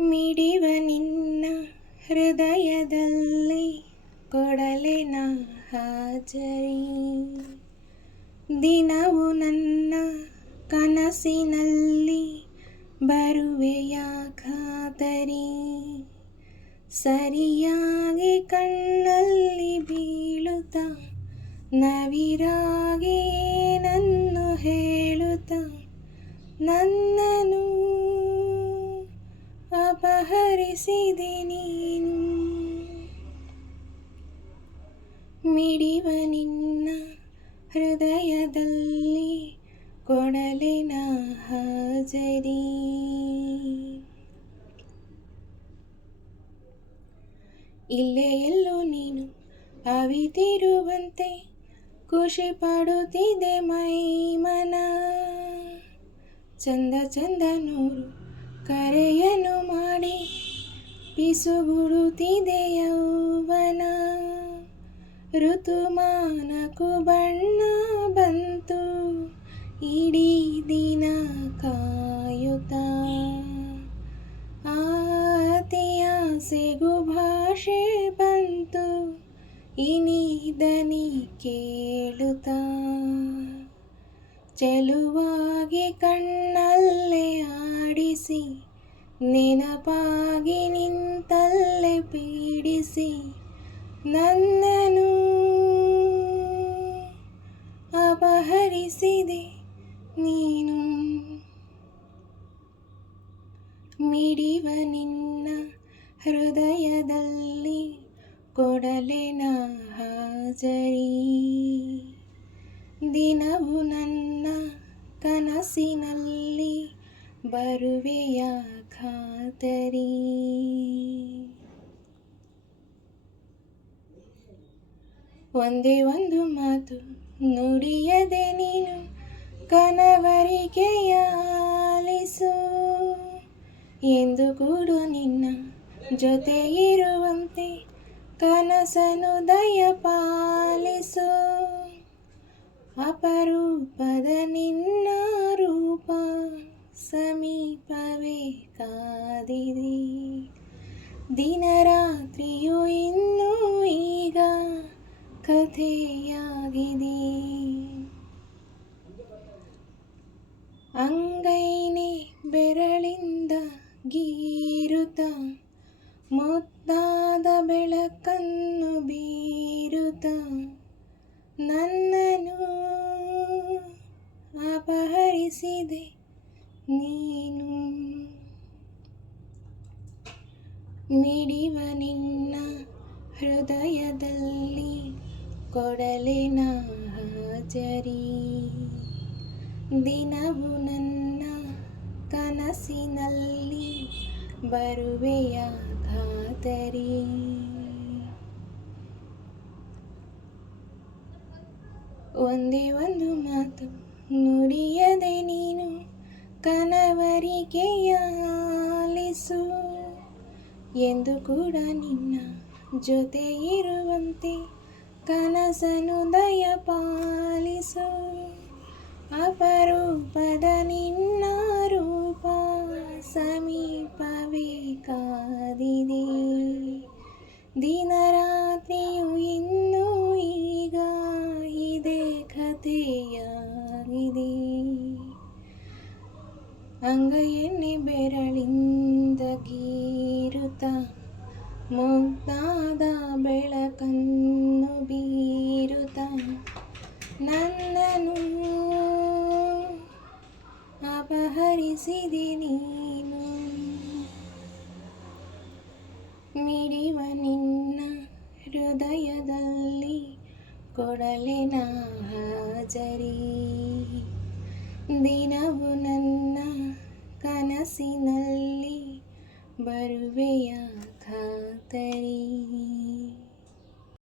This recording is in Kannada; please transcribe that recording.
ಮಿಡಿವ ನಿನ್ನ ಹೃದಯದಲ್ಲಿ ಕೊಡಲೆನ ಹಾಜರಿ. ದಿನವು ನನ್ನ ಕನಸಿನಲ್ಲಿ ಬರುವೆಯ ಖಾತರಿ. ಸರಿಯಾಗಿ ಕಣ್ಣಲ್ಲಿ ಬೀಳುತ್ತ ನವಿರಾಗಿ ಏನನ್ನು ಹೇಳುತ್ತ ನನ್ನನು ಅಪಹರಿಸಿದೆ ನೀನು. ಮಿಡಿವ ನಿನ್ನ ಹೃದಯದಲ್ಲಿ ಕೊಡಲೆನ ಹಾಜರಿ. ಇಲ್ಲೇ ಎಲ್ಲೋ ನೀನು ಅವಿತಿರುವಂತೆ ಖುಷಿ ಪಡುತ್ತಿದೆ ಮೈಮನ. ಚಂದ ಚಂದ ನೂರು ಕರೆಯನ್ನು ಮಾಡಿ ಪಿಸುಗುಡುತ್ತಿದೆ ಯೌವನ. ಋತುಮಾನಕ್ಕೂ ಬಣ್ಣ ಬಂತು ಇಡೀ ದಿನ ಕಾಯುತ್ತ. ಆಸೆಗೂ ಭಾಷೆ ಬಂತು ಇನಿದನಿ ಕೇಳುತ್ತ. ಚೆಲುವಾಗಿ ಕಣ್ಣಲ್ಲೇ ಆಡಿಸಿ ನೆನಪಾಗಿ ನಿಂತಲ್ಲೇ ಪೀಡಿಸಿ ನನ್ನನು ಅಪಹರಿಸಿದೆ ನೀನು. ಮಿಡಿವ ನಿನ್ನ ಹೃದಯದಲ್ಲಿ ಕೊಡಲೆನ ಹಾಜರಿ. ದಿನವು ನನ್ನ ಕನಸಿನಲ್ಲಿ ಬರುವೆಯ ಖಾತರಿ. ಒಂದೇ ಒಂದು ಮಾತು ನುಡಿಯದೆ ನೀನು ಕನವರಿಕೆಯ ಆಲಿಸು. ಎಂದು ಕೂಡ ನಿನ್ನ ಜೊತೆ ಇರುವಂತೆ ಕನಸನು ದಯಪಾಲಿಸು. ಅಪರೂಪದ ನಿನ್ನ ರೂಪ ಸಮೀಪವೇ ಕಾದಿದೆ. ದಿನರಾತ್ರಿಯು ಇನ್ನೂ ಈಗ ಕಥೆಯಾಗಿದೆ. ಅಂಗೈನೇ ಬೆರಳಿಂದ ಗೀರುತ್ತ ಮುದ್ದಾದ ಬೆಳಕನ್ನು ಬೀರುತ್ತ ನನ್ನನು ಅಪಹರಿಸಿದೆ ನೀನು. ಮಿಡಿವ ನಿನ್ನ ಹೃದಯದಲ್ಲಿ ಕೊಡಲೆನ ಹಾಜರಿ. ದಿನವು ನನ್ನ ಕನಸಿನಲ್ಲಿ ಬರುವೆಯ ಖಾತರಿ. ಒಂದೇ ಒಂದು ಮಾತು ನುಡಿಯದೆ ನೀನು ಕನವರಿಕೆಯ ಆಲಿಸು. ಎಂದು ಕೂಡ ನಿನ್ನ ಜೊತೆ ಇರುವಂತೆ ಕನಸನು ದಯಪಾಲಿಸು. ಅಪರೂಪದ ನಿನ್ನ ರೂಪ ಸಮೀಪವೇ ಕಾದಿದೆ. ದಿನರಾತ್ರಿಯು ಇನ್ನೂ ಈಗ ಇದೇ ಕಥೆಯಾಗಿದೆ. ಅಂಗೈಯನ್ನೇ ಬೆರಳಿಂದ ಗೀರುತ್ತ ಮುದ್ದಾದ ಬೆಳಕನ್ನು ಬೀರುತ್ತ ನನ್ನನು ಅಪಹರಿಸಿದೆ ನೀನು. ಮಿಡಿವ ನಿನ್ನ ಹೃದಯದಲ್ಲಿ ಕೊಡಲೆನ ಹಾಜರಿ. ದಿನವು ನನ್ನ ಕನಸಿನಲ್ಲಿ ಬರುವೆಯ ಖಾತರಿ.